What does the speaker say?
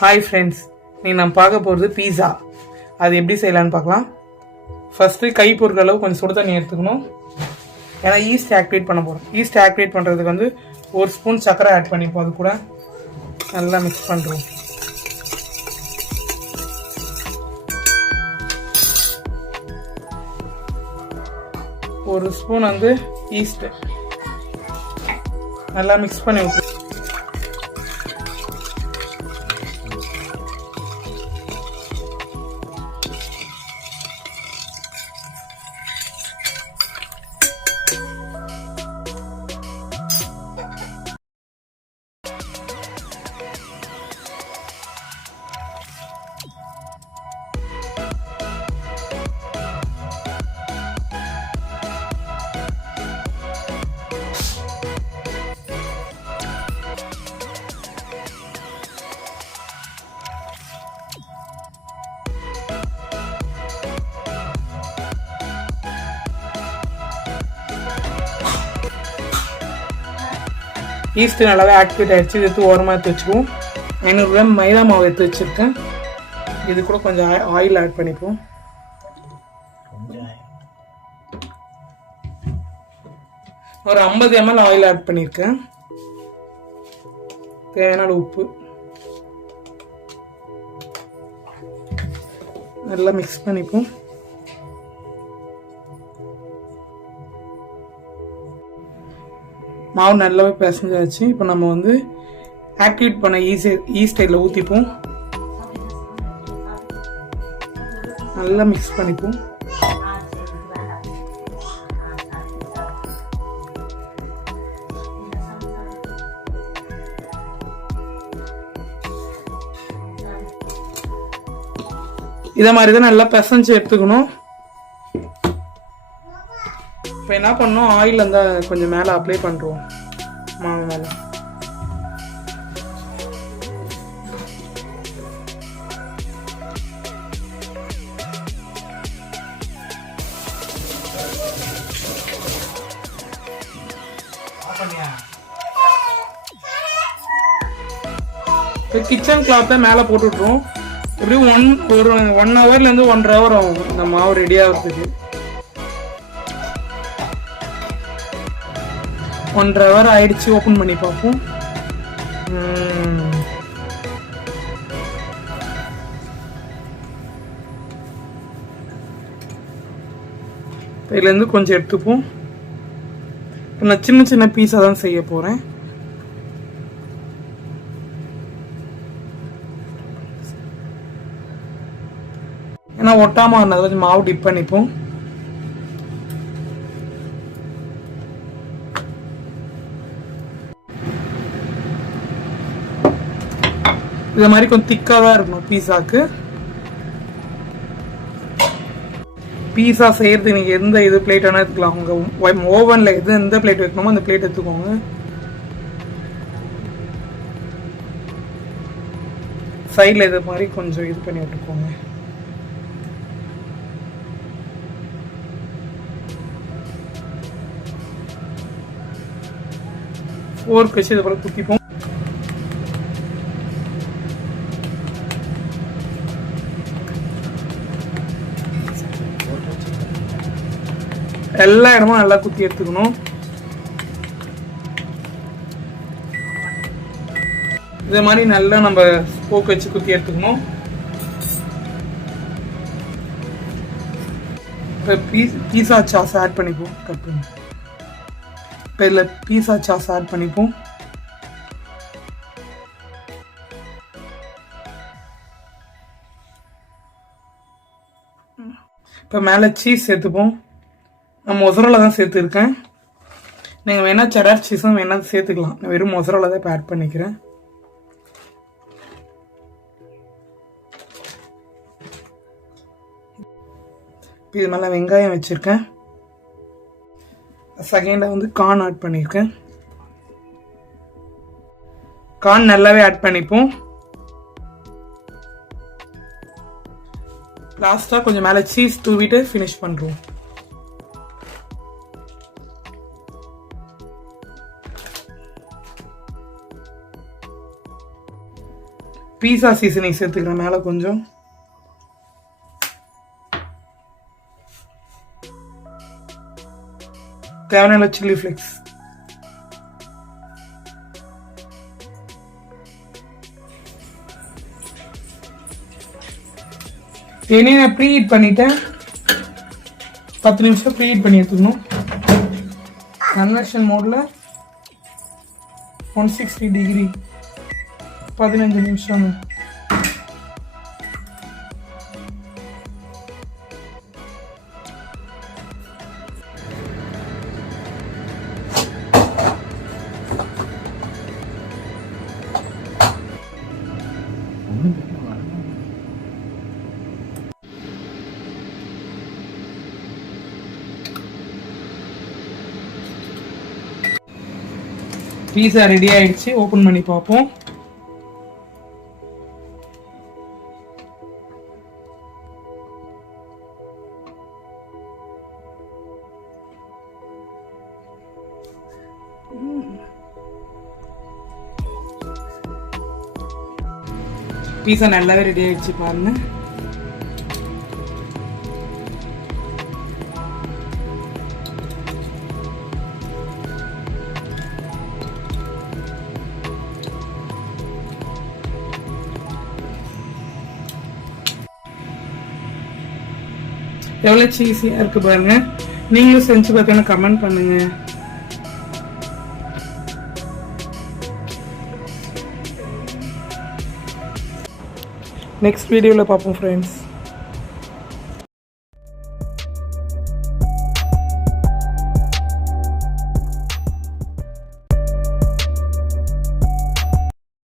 Hi friends, நீ நம்ம பார்க்க போகிறது பீஸா. அது எப்படி செய்யலான்னு பார்க்கலாம். ஃபஸ்ட்டு கை பொறுக்கிற அளவு கொஞ்சம் சுடு தண்ணி எடுத்துக்கணும். ஏன்னா ஈஸ்ட் ஆக்டிவேட் பண்ண போகிறோம். ஈஸ்ட் ஆக்டிவேட் பண்ணுறதுக்கு வந்து 1 ஸ்பூன் சர்க்கரை ஆட் பண்ணிப்போம். அது கூட நல்லா மிக்ஸ் பண்ணுறோம். ஒரு ஸ்பூன் வந்து ஈஸ்ட்டு நல்லா மிக்ஸ் பண்ணி விட்டு ஈஸ்ட்டு நல்லாவே ஆக்டிவேட் ஆகிடுச்சு. இது எடுத்து ஓரமாக எடுத்து வச்சுக்குவோம். 500 கிராம் மைதா மாவு எடுத்து வச்சுருக்கேன். இது கூட கொஞ்சம் ஆயில் ஆட் பண்ணிப்போம். ஒரு 50 ml ஆயில் ஆட் பண்ணியிருக்கேன். தேவையான உப்பு நல்லா மிக்ஸ் பண்ணிப்போம். மாவு நல்லாவே பிசைஞ்சாச்சு. இப்போ நம்ம வந்து ஆக்டிவேட் பண்ண ஈஸ்ட் இதில் ஊற்றிப்போம். நல்லா மிக்ஸ் பண்ணிப்போம். இதை மாதிரி தான் நல்லா பிசைஞ்சு எடுத்துக்கணும். இப்போ என்ன பண்ணணும், ஆயில் இருந்தால் கொஞ்சம் மேலே அப்ளை பண்ணுறோம் மாவு மேலே. இப்போ கிச்சன் கிளாத்தை மேலே போட்டுவிட்ருவோம். எப்படியும் ஒரு 1 ஹவர்லேருந்து 1.5 ஹவர் ஆகும் இந்த மாவு ரெடி ஆகிறதுக்கு. 1.5 ஹவர் ஆயிடுச்சு. ஓப்பன் பண்ணி பார்ப்போம். இதுலேருந்து கொஞ்சம் எடுத்துப்போம். நான் சின்ன சின்ன பீஸாக தான் செய்ய போகிறேன். ஏன்னா ஒட்டாமல் இருந்தது கொஞ்சம் மாவு டிப் பண்ணிப்போம். இது மாதிரி கொஞ்சம் திக்காக தான் இருக்கணும் பீஸாக்கு. பீஸா செய்யறதுக்கு நீங்கள் எந்த இது பிளேட் வேணா எடுத்துக்கலாம். உங்கள் ஓவனில் எந்த பிளேட் வைக்கணுமோ அந்த பிளேட் எடுத்துக்கோங்க. சைடில் இது மாதிரி கொஞ்சம் இது பண்ணி விட்டுக்கோங்க. ஃபோர்க் வச்சு இது போல குத்திப்போம். எல்லா இடமும் நல்லா குத்தி எடுத்துக்கணும். இதே மாதிரி நல்லா நம்ம போக்கு வச்சு குத்தி எடுத்துக்கணும். இப்போ பீஸா சாஸ் ஆட் பண்ணிப்போம். கட் பண்ணி இப்போ இதில் பீஸா சாஸ் ஆட் பண்ணிப்போம். இப்போ மேலே சீஸ் சேர்த்துப்போம். நான் மொசரலா தான் சேர்த்துருக்கேன். நீங்கள் வேணால் செடார் சீஸும் வேணால் சேர்த்துக்கலாம். நான் வெறும் மொசரலா தான் இப்போ ஆட் பண்ணிக்கிறேன். இப்போ இது மேலே வெங்காயம் வச்சுருக்கேன். செகண்டாக வந்து கார்ன் ஆட் பண்ணியிருக்கேன். கார்ன் நல்லாவே ஆட் பண்ணிப்போம். லாஸ்ட்டாக கொஞ்சம் மேலே சீஸ் தூவிட்டு ஃபினிஷ் பண்ணுறோம். பீஸா சீசனிங் சேர்த்துக்கிறேன் மேலே கொஞ்சம். தேவையான சில்லி ஃப்ளேக்ஸ். ஏன்னா நான் ப்ரீ ஹீட் பண்ணிட்டேன். 10 நிமிஷம் ப்ரீ ஹீட் பண்ணி எடுத்துக்கணும். கன்வெர்ஷன் மோடில் 160 டிகிரி 15 நிமிஷம். பீஸா ரெடி ஆயிடுச்சு. ஓபன் பண்ணி பார்ப்போம். பீஸா நல்லாவே ரெடி ஆயிடுச்சு பாருங்க. எவ்வளோ சீஸியாக இருக்குது பாருங்க. நீங்களும் செஞ்சு பார்த்தீங்கன்னா கமெண்ட் பண்ணுங்க. நெக்ஸ்ட் வீடியோவில் பார்ப்போம் ஃப்ரெண்ட்ஸ்.